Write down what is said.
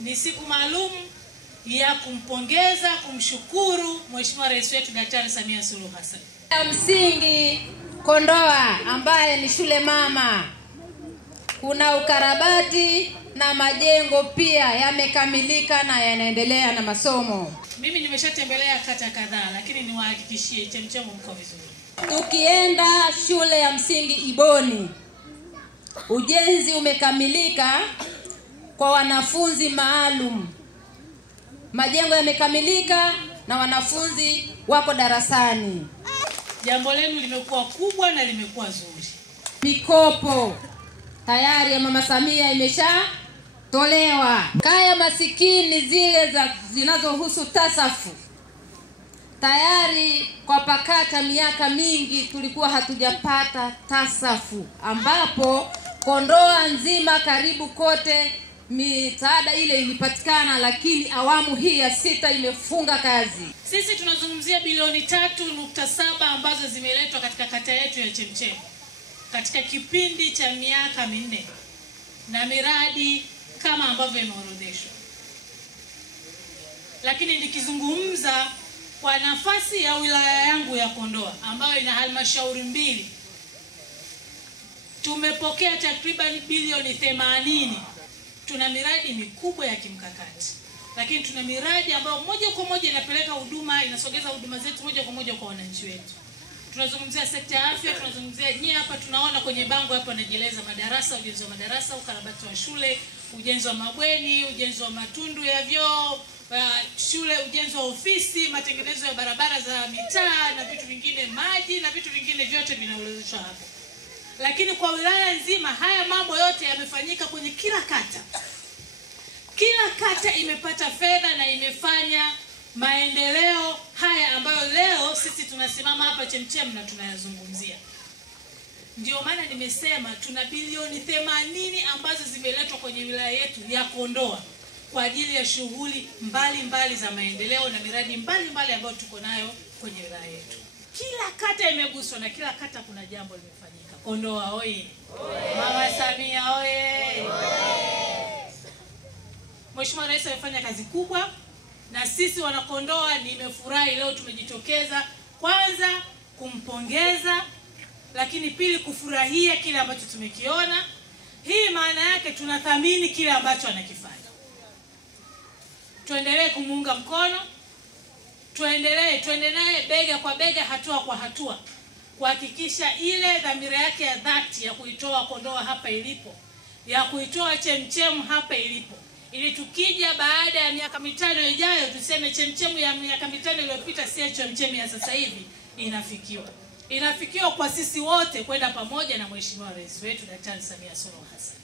ni siku maalum ya kumpongeza, kumshukuru Mheshimiwa Rais wetu Daktari Samia Suluhu Hassan. Msingi Kondoa ambaye ni shule mama, kuna ukarabati na majengo pia yamekamilika na yanaendelea na masomo. Mimi nimeshatembelea kata kadhaa, lakini niwahakikishie Chemchem mko vizuri. Tukienda shule ya msingi Iboni, ujenzi umekamilika kwa wanafunzi maalum. Majengo yamekamilika na wanafunzi wako darasani. Jambo lenu limekuwa kubwa na limekuwa zuri. Mikopo tayari ya Mama Samia imeshatolewa. Kaya masikini zile zinazohusu tasafu tayari kwa pakata miaka mingi tulikuwa hatujapata tasafu, ambapo Kondoa nzima karibu kote misaada ile ilipatikana, lakini awamu hii ya 6 imefunga kazi. Sisi tunazungumzia bilioni 3.7 ambazo zimeletwa katika kata yetu ya Chemchem katika kipindi cha miaka 4 na miradi kama ambavyo imeorodheshwa. Lakini nikizungumza kwa nafasi ya wilaya yangu ya Kondoa ambayo ina halmashauri 2, tumepokea takriban bilioni 80. Tuna miradi mikubwa ya kimkakati, lakini tuna miradi ambayo moja kwa moja inapeleka huduma, inasogeza huduma zetu moja kwa moja kwa wananchi wetu. Tunazungumzia sekta ya afya, tunazungumzia hapa tunaona kwenye bango hapa wanajeleza madarasa, ujenzi wa madarasa, ukarabati wa shule, ujenzi wa mabweni, ujenzi wa matundu ya vyoo, shule, ujenzi wa ofisi, matengenezo ya barabara za mitaa na vitu vingine, maji na vitu vingine vyote vinaorodheshwa hapo. Lakini kwa wilaya nzima haya mambo yote yamefanyika kwenye kila kata. Kila kata imepata fedha na imefanya maendeleo haya ambayo leo sisi tunasimama hapa Chemchem na tunayazungumzia. Ndio maana nimesema tuna bilioni 80 ambazo zimeletwa kwenye wilaya yetu ya Kondoa kwa ajili ya shughuli mbalimbali za maendeleo na miradi mbalimbali ambayo tuko nayo kwenye wilaya yetu. Kila kata imeguswa na kila kata kuna jambo limefanyika. Kondoa oye! Mama Samia oye! Mheshimiwa Rais amefanya kazi kubwa na sisi wana Kondoa nimefurahi leo tumejitokeza, kwanza kumpongeza, lakini pili kufurahia kile ambacho tumekiona. Hii maana yake tunathamini kile ambacho anakifanya. Tuendelee kumuunga mkono, tuende naye bega kwa bega, hatua kwa hatua, kuhakikisha ile dhamira yake ya dhati ya kuitoa Kondoa hapa ilipo, ya kuitoa Chemchem hapa ilipo, ili tukija baada ya miaka 5 ijayo tuseme Chemchem ya miaka 5 iliyopita si Chemchem ya sasa hivi inafikiwa. Inafikiwa kwa sisi wote kwenda pamoja na Mheshimiwa Rais wetu Daktari Samia Suluhu Hassan.